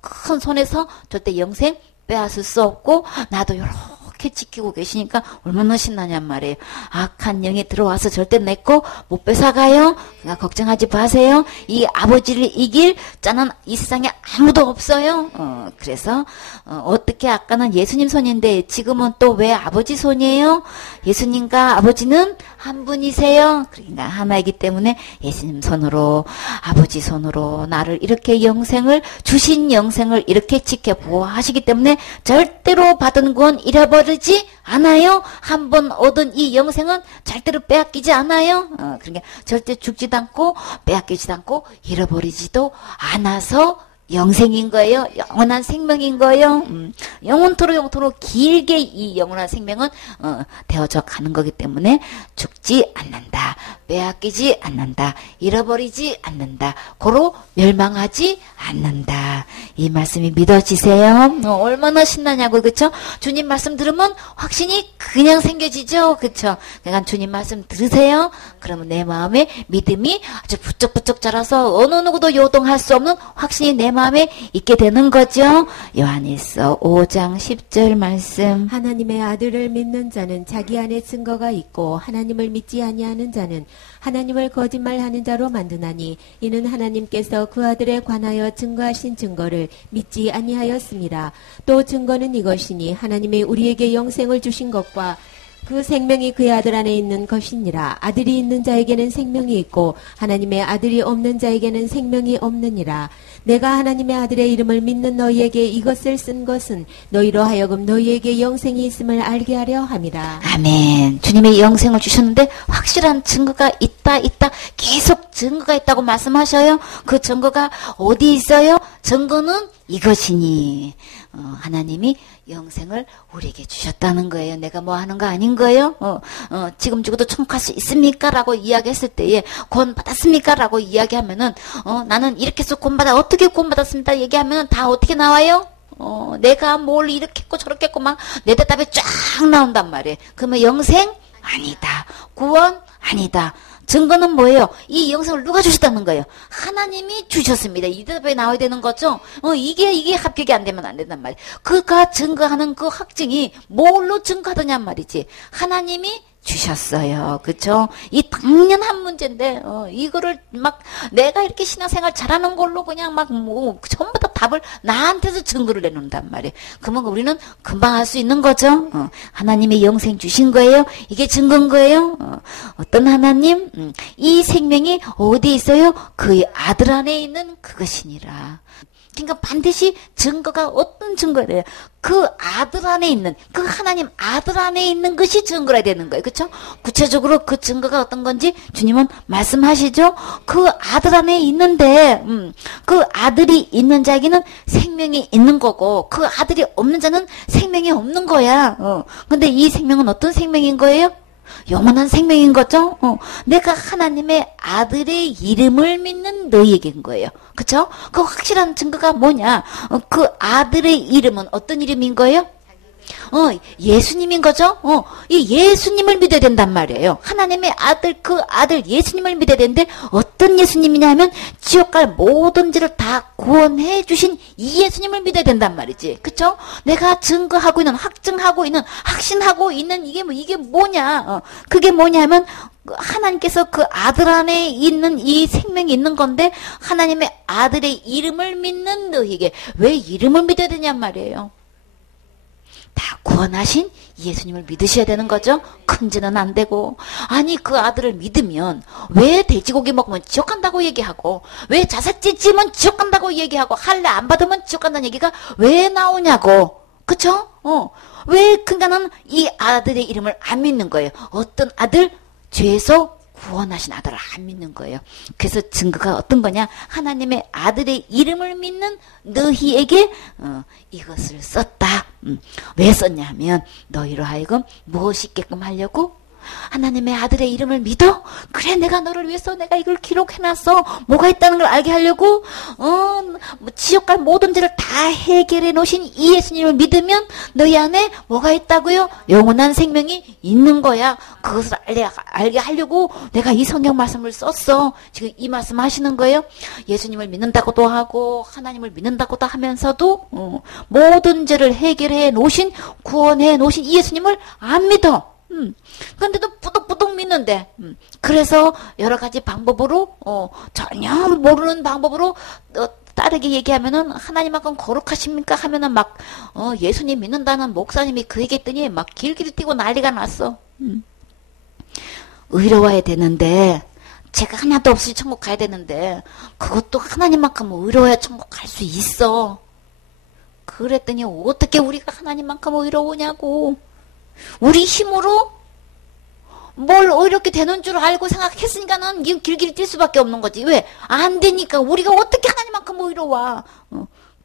큰 손에서 절대 영생 빼앗을 수 없고 나도 이렇게 지키고 계시니까 얼마나 신나냔 말이에요. 악한 영이 들어와서 절대 내 거 못 뺏어가요. 그러니까 걱정하지 마세요. 이 아버지를 이길 자는 이 세상에 아무도 없어요. 그래서 어떻게 아까는 예수님 손인데 지금은 또 왜 아버지 손이에요? 예수님과 아버지는 한 분이세요. 그러니까 하나이기 때문에 예수님 손으로 아버지 손으로 나를 이렇게 영생을 주신 영생을 이렇게 지켜 보호하시기 때문에 절대로 받은 건 잃어버리지 않아요. 한 번 얻은 이 영생은 절대로 빼앗기지 않아요. 그러니까 절대 죽지도 않고 빼앗기지도 않고 잃어버리지도 않아서 영생인 거예요. 영원한 생명인 거예요. 영원토록 길게 이 영원한 생명은 되어져 가는 거기 때문에 죽지 않는다. 빼앗기지 않는다. 잃어버리지 않는다. 고로 멸망하지 않는다. 이 말씀이 믿어지세요? 얼마나 신나냐고, 그쵸? 주님 말씀 들으면 확신이 그냥 생겨지죠? 그쵸? 그러니까 주님 말씀 들으세요? 그러면 내 마음에 믿음이 아주 부쩍부쩍 자라서 어느 누구도 요동할 수 없는 확신이 내 마음에 있게 되는 거죠. 요한일서 5장 10절 말씀. 하나님의 아들을 믿는 자는 자기 안에 증거가 있고 하나님을 믿지 아니하는 자는 하나님을 거짓말하는 자로 만드나니 이는 하나님께서 그 아들에 관하여 증거하신 증거를 믿지 아니하였습니다. 또 증거는 이것이니 하나님이 우리에게 영생을 주신 것과 그 생명이 그의 아들 안에 있는 것이니라. 아들이 있는 자에게는 생명이 있고 하나님의 아들이 없는 자에게는 생명이 없느니라. 내가 하나님의 아들의 이름을 믿는 너희에게 이것을 쓴 것은 너희로 하여금 너희에게 영생이 있음을 알게 하려 함이라. 아멘. 주님의 영생을 주셨는데 확실한 증거가 있다 계속 증거가 있다고 말씀하셔요. 그 증거가 어디 있어요? 증거는 이것이니 하나님이 영생을 우리에게 주셨다는 거예요. 내가 뭐 하는 거 아닌 거예요? 지금 죽어도 천국 갈 수 있습니까? 라고 이야기했을 때에 구원 받았습니까? 라고 이야기하면은 나는 이렇게 해서 구원 받아 어떻게 구원 받았습니다? 얘기하면은 다 어떻게 나와요? 내가 뭘 이렇게 했고 저렇게 했고 막 내 대답이 쫙 나온단 말이에요. 그러면 영생? 아니다. 구원? 아니다. 증거는 뭐예요? 이 영생을 누가 주셨다는 거예요? 하나님이 주셨습니다. 이 대답에 나와야 되는 거죠? 이게 합격이 안 되면 안 된단 말이에요. 그가 증거하는 그 확증이 뭘로 증거하더냐 말이지. 하나님이 주셨어요. 그쵸? 이 당연한 문제인데, 이거를 막, 내가 이렇게 신앙생활 잘하는 걸로 그냥 막, 전부 다 답을 나한테서 증거를 내놓는단 말이에요. 그러면 우리는 금방 할 수 있는 거죠? 하나님의 영생 주신 거예요? 이게 증거인 거예요? 어떤 하나님? 이 생명이 어디 있어요? 그의 아들 안에 있는 그것이니라. 그러니까 반드시 증거가 어떤 증거래요? 그 아들 안에 있는, 그 하나님 아들 안에 있는 것이 증거라 되는 거예요. 그렇죠? 구체적으로 그 증거가 어떤 건지 주님은 말씀하시죠? 그 아들 안에 있는데 그 아들이 있는 자에게는 생명이 있는 거고 그 아들이 없는 자는 생명이 없는 거야. 근데 이 생명은 어떤 생명인 거예요? 영원한 생명인 거죠? 내가 하나님의 아들의 이름을 믿는 너희에게인 거예요. 그쵸? 그 확실한 증거가 뭐냐? 그 아들의 이름은 어떤 이름인 거예요? 예수님인 거죠? 이 예수님을 믿어야 된단 말이에요. 하나님의 아들, 그 아들 예수님을 믿어야 되는데 어떤 예수님이냐 하면 지옥 갈 모든 죄를 다 구원해 주신 이 예수님을 믿어야 된단 말이지. 그쵸? 내가 증거하고 있는, 확증하고 있는, 확신하고 있는 이게 뭐냐? 그게 뭐냐면 하나님께서 그 아들 안에 있는 이 생명이 있는 건데 하나님의 아들의 이름을 믿는 너희에게 왜 이름을 믿어야 되냔 말이에요. 다 구원하신 예수님을 믿으셔야 되는 거죠. 큰 죄는 안 되고. 아니 그 아들을 믿으면 왜 돼지고기 먹으면 지옥 간다고 얘기하고 왜 자살죄 지으면 지옥 간다고 얘기하고 할례 안 받으면 지옥 간다는 얘기가 왜 나오냐고. 그쵸? 왜 그러니까 나는 이 아들의 이름을 안 믿는 거예요. 어떤 아들? 죄에서 구원하신 아들을 안 믿는 거예요. 그래서 증거가 어떤 거냐? 하나님의 아들의 이름을 믿는 너희에게 이것을 썼다. 왜 썼냐 하면 너희로 하여금 무엇이 있게끔 하려고? 하나님의 아들의 이름을 믿어? 그래 내가 너를 위해서 내가 이걸 기록해놨어. 뭐가 있다는 걸 알게 하려고? 지옥 갈 모든 죄를 다 해결해 놓으신 이 예수님을 믿으면 너희 안에 뭐가 있다고요? 영원한 생명이 있는 거야. 그것을 알게 하려고 내가 이 성경 말씀을 썼어. 지금 이 말씀 하시는 거예요. 예수님을 믿는다고도 하고 하나님을 믿는다고도 하면서도 모든 죄를 해결해 놓으신 구원해 놓으신 이 예수님을 안 믿어. 그런데도 뿌덕뿌덕 믿는데 그래서 여러 가지 방법으로 전혀 모르는 방법으로 다르게 얘기하면은 하나님만큼 거룩하십니까 하면은 막 예수님 믿는다는 목사님이 그 얘기했더니 막 길길이 뛰고 난리가 났어. 의로워야 되는데 죄가 하나도 없이 천국 가야 되는데 그것도 하나님만큼 의로워야 천국 갈 수 있어. 그랬더니 어떻게 우리가 하나님만큼 의로우냐고. 우리 힘으로 뭘 이렇게 되는 줄 알고 생각했으니까는 길길이 뛸 수밖에 없는 거지. 왜? 안 되니까. 우리가 어떻게 하나님만큼 오히려 와.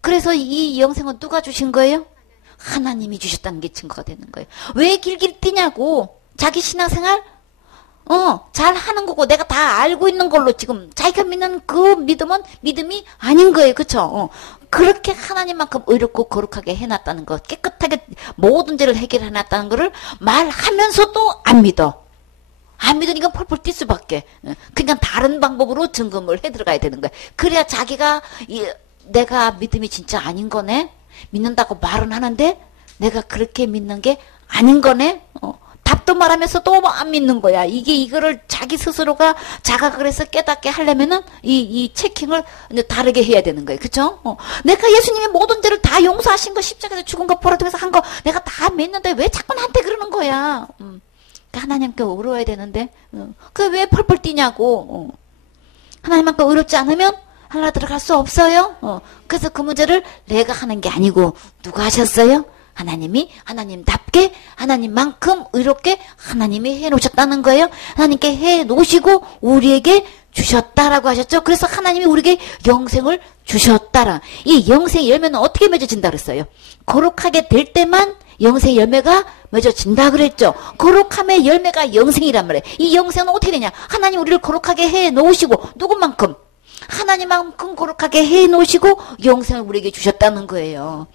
그래서 이 영생은 누가 주신 거예요? 하나님이 주셨다는 게 증거가 되는 거예요. 왜 길길이 뛰냐고. 자기 신앙생활 잘 하는 거고 내가 다 알고 있는 걸로 지금 자기가 믿는 그 믿음은 믿음이 아닌 거예요. 그쵸? 그렇게 하나님만큼 의롭고 거룩하게 해놨다는 거, 깨끗하게 모든 죄를 해결해놨다는 거를 말하면서도 안 믿어. 안 믿으니까 펄펄 뛸 수밖에. 그러니까 다른 방법으로 증거를 해 들어가야 되는 거야. 그래야 자기가 내가 믿음이 진짜 아닌 거네. 믿는다고 말은 하는데 내가 그렇게 믿는 게 아닌 거네. 답도 말하면서 또 안 믿는 거야. 이거를 자기 스스로가 자각을 해서 깨닫게 하려면은 이 체킹을 다르게 해야 되는 거예요. 그쵸? 내가 예수님이 모든 죄를 다 용서하신 거, 십자가에서 죽은 거, 보라 통해서 한 거, 내가 다 믿는데 왜 자꾸 나한테 그러는 거야? 하나님께 의로워야 되는데, 그게 왜 펄펄 뛰냐고. 하나님만큼 의롭지 않으면 하나 들어갈 수 없어요. 그래서 그 문제를 내가 하는 게 아니고, 누가 하셨어요? 하나님이 하나님답게 하나님만큼 의롭게 하나님이 해놓으셨다는 거예요. 하나님께 해놓으시고 우리에게 주셨다라고 하셨죠. 그래서 하나님이 우리에게 영생을 주셨다라. 이 영생의 열매는 어떻게 맺어진다 그랬어요? 거룩하게 될 때만 영생의 열매가 맺어진다 그랬죠. 거룩함의 열매가 영생이란 말이에요. 이 영생은 어떻게 되냐? 하나님 우리를 거룩하게 해놓으시고 누구만큼? 하나님만큼 거룩하게 해놓으시고 영생을 우리에게 주셨다는 거예요.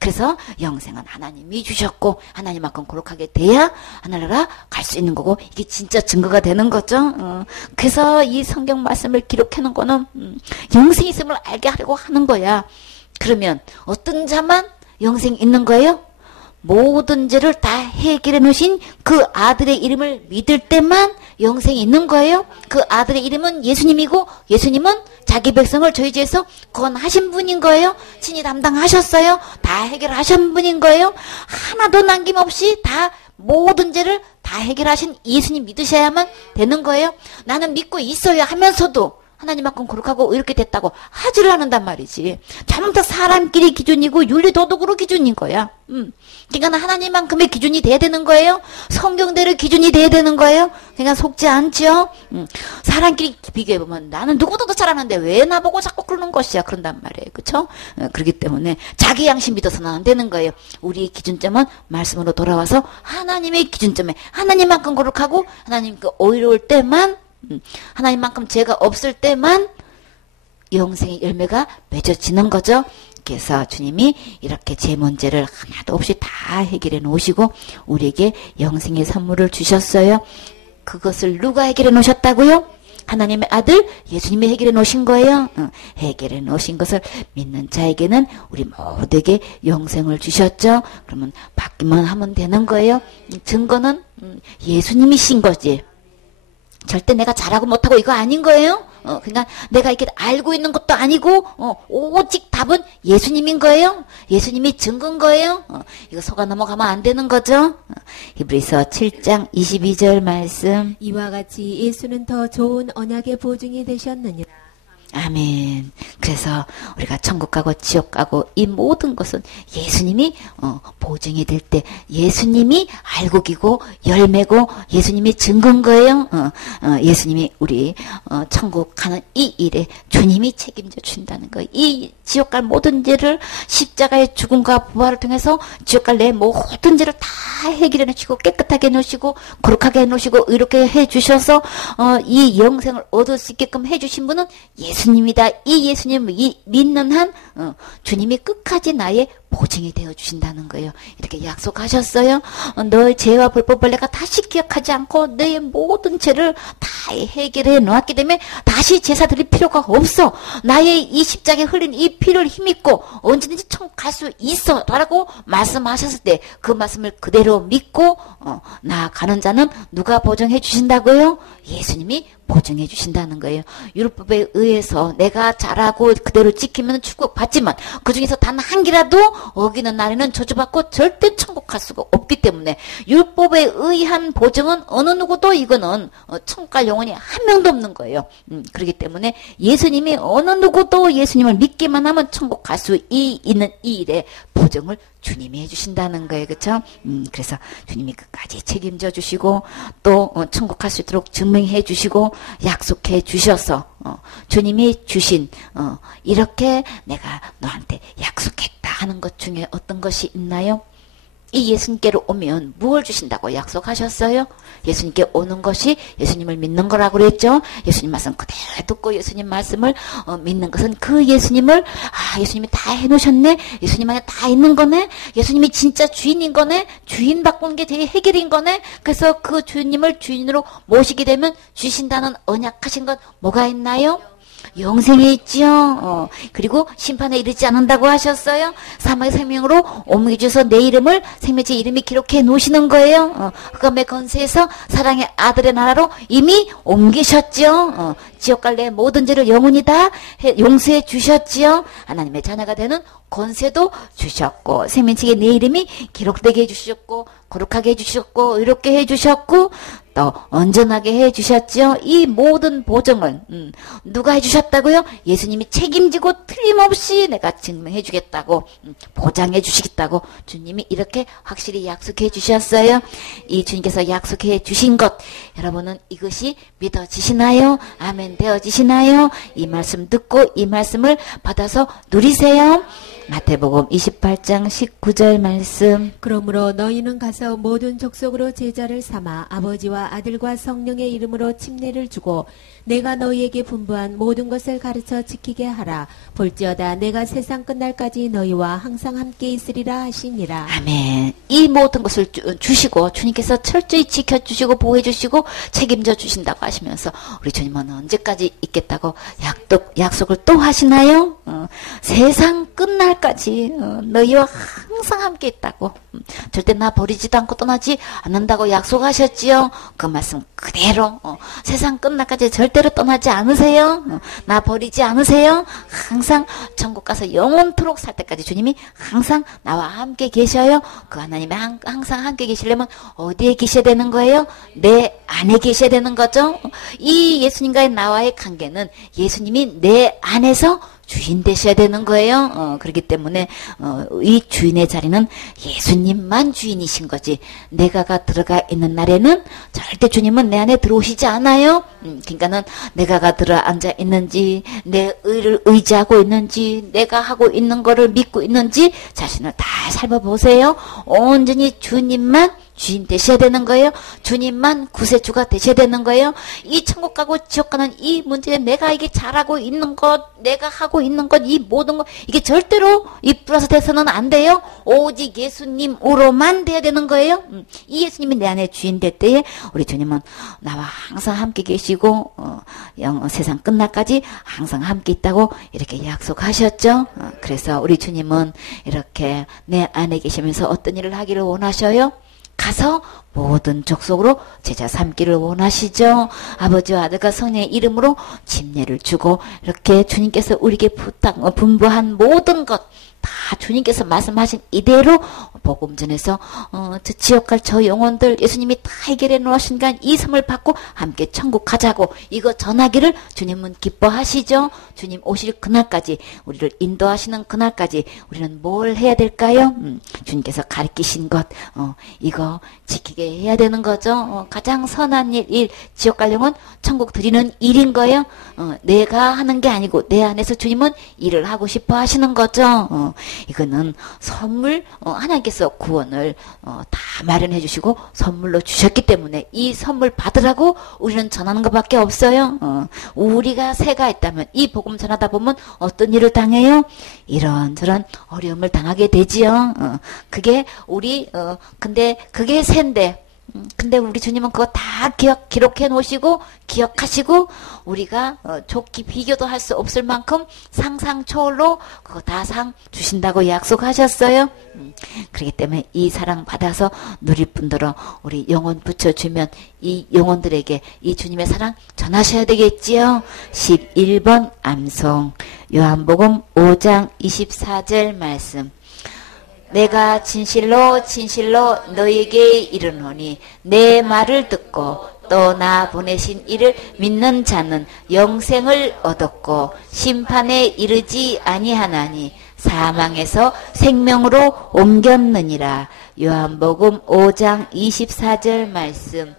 그래서 영생은 하나님이 주셨고 하나님만큼 거룩하게 돼야 하늘나라 갈 수 있는 거고 이게 진짜 증거가 되는 거죠. 그래서 이 성경 말씀을 기록해놓은 거는 영생이 있음을 알게 하려고 하는 거야. 그러면 어떤 자만 영생이 있는 거예요? 모든 죄를 다 해결해 놓으신 그 아들의 이름을 믿을 때만 영생이 있는 거예요. 그 아들의 이름은 예수님이고 예수님은 자기 백성을 저희 죄에서 구원하신 분인 거예요. 친히 담당하셨어요. 다 해결하신 분인 거예요. 하나도 남김없이 다 모든 죄를 다 해결하신 예수님 믿으셔야만 되는 거예요. 나는 믿고 있어야 하면서도 하나님만큼 거룩하고 이렇게 됐다고 하지를 않는단 말이지. 전부 다 사람끼리 기준이고 윤리도덕으로 기준인 거야. 그러니까 하나님만큼의 기준이 돼야 되는 거예요. 성경대로 기준이 돼야 되는 거예요. 그러니까 속지 않죠. 사람끼리 비교해보면 나는 누구보다도 잘하는데 왜 나보고 자꾸 그러는 것이야. 그런단 말이에요. 그렇죠? 그렇기 때문에 자기 양심 믿어서는 안 되는 거예요. 우리의 기준점은 말씀으로 돌아와서 하나님의 기준점에 하나님만큼 거룩하고 하나님께 의로울 때만 하나님만큼 죄가 없을 때만 영생의 열매가 맺어지는 거죠. 그래서 주님이 이렇게 죄 문제를 하나도 없이 다 해결해 놓으시고 우리에게 영생의 선물을 주셨어요. 그것을 누가 해결해 놓으셨다고요? 하나님의 아들 예수님이 해결해 놓으신 거예요. 해결해 놓으신 것을 믿는 자에게는 우리 모두에게 영생을 주셨죠. 그러면 받기만 하면 되는 거예요. 증거는 예수님이신 거지. 절대 내가 잘하고 못하고 이거 아닌 거예요. 그러니까 내가 이렇게 알고 있는 것도 아니고 오직 답은 예수님인 거예요. 예수님이 증거인 거예요. 이거 속아 넘어가면 안 되는 거죠. 히브리서 7장 22절 말씀. 이와 같이 예수는 더 좋은 언약의 보증이 되셨느니라. 아멘. 그래서 우리가 천국 가고 지옥 가고 이 모든 것은 예수님이 보증이 될 때 예수님이 알곡이고 열매고 예수님이 증거인 거예요. 예수님이 우리 천국 가는 이 일에 주님이 책임져 준다는 거예요. 이 지옥 갈 모든 죄를 십자가의 죽음과 부활을 통해서 지옥 갈 내 모든 죄를 다 해결해 놓으시고 깨끗하게 해놓으시고 거룩하게 해놓으시고 이렇게 해주셔서 이 영생을 얻을 수 있게끔 해주신 분은 예수님이다. 이 예수님을 믿는 한 주님이 끝까지 나의 보증이 되어 주신다는 거예요. 이렇게 약속하셨어요. 너의 죄와 불법을 내가 다시 기억하지 않고 너의 모든 죄를 다 해결해 놓았기 때문에 다시 제사 드릴 필요가 없어. 나의 이 십자가에 흘린 이 피를 힘입고 언제든지 천국 갈 수 있어 라고 말씀하셨을 때 그 말씀을 그대로 믿고 나아가는 자는 누가 보증해 주신다고요? 예수님이 보증해 주신다는 거예요. 율법에 의해서 내가 잘하고 그대로 지키면 축복받지만 그 중에서 단 한 개라도 어기는 날에는 저주받고 절대 천국 갈 수가 없기 때문에 율법에 의한 보증은 어느 누구도 이거는 천국 갈 영혼이 한 명도 없는 거예요. 그렇기 때문에 예수님이 어느 누구도 예수님을 믿기만 하면 천국 갈 수 있는 이 일에 보증을 주님이 해주신다는 거예요. 그렇죠? 그래서 주님이 끝까지 책임져 주시고 또 천국 갈 수 있도록 증명해 주시고 약속해 주셔서 주님이 주신 이렇게 내가 너한테 약속했다 하는 것 중에 어떤 것이 있나요? 이 예수님께로 오면 무엇을 주신다고 약속하셨어요? 예수님께 오는 것이 예수님을 믿는 거라고 그랬죠? 예수님 말씀 그대로 듣고 예수님 말씀을 믿는 것은 그 예수님을 예수님이 다 해놓으셨네? 예수님 안에 다 있는 거네? 예수님이 진짜 주인인 거네? 주인 바꾸는 게 되게 해결인 거네? 그래서 그 주님을 주인으로 모시게 되면 주신다는 언약하신 것 뭐가 있나요? 영생에 있지요. 그리고 심판에 이르지 않는다고 하셨어요. 사망의 생명으로 옮겨주셔서 내 이름을 생명체 이름이 기록해 놓으시는 거예요. 흑암의 건세에서 사랑의 아들의 나라로 이미 옮기셨죠. 지옥 갈래 모든 죄를 영원히 다 용서해 주셨지요. 하나님의 자녀가 되는 권세도 주셨고 생명책에 내 이름이 기록되게 해주셨고 거룩하게 해주셨고 의롭게 해주셨고 또 온전하게 해주셨죠. 이 모든 보증을 누가 해주셨다고요? 예수님이 책임지고 틀림없이 내가 증명해 주겠다고 보장해 주시겠다고 주님이 이렇게 확실히 약속해 주셨어요. 이 주님께서 약속해 주신 것 여러분은 이것이 믿어지시나요? 아멘 되어지시나요? 이 말씀 듣고 이 말씀을 받아서 누리세요. 마태복음 28장 19절 말씀. 그러므로 너희는 가서 모든 족속으로 제자를 삼아 아버지와 아들과 성령의 이름으로 침례를 주고 내가 너희에게 분부한 모든 것을 가르쳐 지키게 하라. 볼지어다 내가 세상 끝날까지 너희와 항상 함께 있으리라 하시니라. 아멘. 이 모든 것을 주시고 주님께서 철저히 지켜주시고 보호해주시고 책임져 주신다고 하시면서 우리 주님은 언제까지 있겠다고 약속을 또 하시나요? 세상 끝날까지 너희와 항상 함께 있다고 절대 나 버리지도 않고 떠나지 않는다고 약속하셨지요. 그 말씀 그대로 세상 끝날까지 절대로 떠나지 않으세요. 나 버리지 않으세요. 항상 천국 가서 영원토록 살 때까지 주님이 항상 나와 함께 계셔요. 그 하나님이 항상 함께 계시려면 어디에 계셔야 되는 거예요? 내 안에 계셔야 되는 거죠. 이 예수님과의 나와의 관계는 예수님이 내 안에서 주인 되셔야 되는 거예요. 그렇기 때문에 이 주인의 자리는 예수님만 주인이신 거지. 내가가 들어가 있는 날에는 절대 주님은 내 안에 들어오시지 않아요. 그러니까는 내가가 들어 앉아 있는지 내 의를 의지하고 있는지 내가 하고 있는 거를 믿고 있는지 자신을 다 살펴보세요. 온전히 주님만 주인 되셔야 되는 거예요. 주님만 구세주가 되셔야 되는 거예요. 이 천국 가고 지옥 가는 이 문제에 내가 이게 잘하고 있는 것, 내가 하고 있는 것, 이 모든 것 이게 절대로 이 플러스 돼서는 안 돼요. 오직 예수님으로만 돼야 되는 거예요. 이 예수님이 내 안에 주인 될 때에 우리 주님은 나와 항상 함께 계시고 세상 끝날까지 항상 함께 있다고 이렇게 약속하셨죠. 그래서 우리 주님은 이렇게 내 안에 계시면서 어떤 일을 하기를 원하셔요? 가서 모든 족속으로 제자 삼기를 원하시죠. 아버지와 아들과 성령의 이름으로 침례를 주고 이렇게 주님께서 우리에게 분부한 모든 것 다 주님께서 말씀하신 이대로 복음 전해서 저 지옥 갈 저 영혼들 예수님이 다 해결해 놓으신가 이 섬을 받고 함께 천국 가자고 이거 전하기를 주님은 기뻐하시죠. 주님 오실 그날까지 우리를 인도하시는 그날까지 우리는 뭘 해야 될까요? 주님께서 가르치신 것 이거 지키게 해야 되는 거죠. 가장 선한 일 지옥 갈 영혼 천국 드리는 일인 거예요. 내가 하는 게 아니고 내 안에서 주님은 일을 하고 싶어 하시는 거죠. 이거는 선물 하나님께서 구원을 다 마련해 주시고 선물로 주셨기 때문에 이 선물 받으라고 우리는 전하는 것밖에 없어요. 우리가 새가 있다면 이 복음 전하다 보면 어떤 일을 당해요? 이런저런 어려움을 당하게 되지요. 그게 우리 근데 그게 새인데 근데 우리 주님은 그거 다 기록해 놓으시고 기억하시고 우리가 좋게 비교도 할 수 없을 만큼 상상 초월로 그거 다 상 주신다고 약속하셨어요. 그렇기 때문에 이 사랑 받아서 누릴 분들은 우리 영혼 붙여주면 이 영혼들에게 이 주님의 사랑 전하셔야 되겠지요. 11번 암송 요한복음 5장 24절 말씀. 내가 진실로 진실로 너에게 이르노니 내 말을 듣고 또 나 보내신 이를 믿는 자는 영생을 얻었고 심판에 이르지 아니하나니 사망에서 생명으로 옮겼느니라. 요한복음 5장 24절 말씀.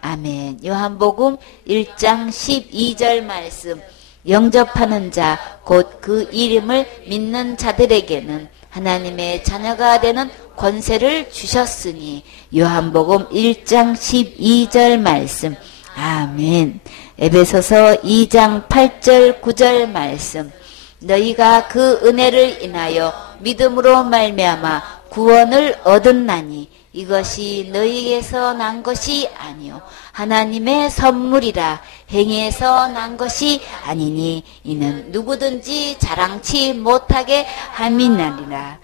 아멘. 요한복음 1장 12절 말씀. 영접하는 자 곧 그 이름을 믿는 자들에게는 하나님의 자녀가 되는 권세를 주셨으니. 요한복음 1장 12절 말씀. 아멘. 에베소서 2장 8절 9절 말씀. 너희가 그 은혜를 인하여 믿음으로 말미암아 구원을 얻었나니 이것이 너희에게서 난 것이 아니요 하나님의 선물이라. 행위에서 난 것이 아니니 이는 누구든지 자랑치 못하게 함이니라.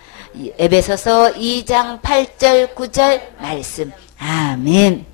에베소서 2장 8절 9절 말씀. 아멘.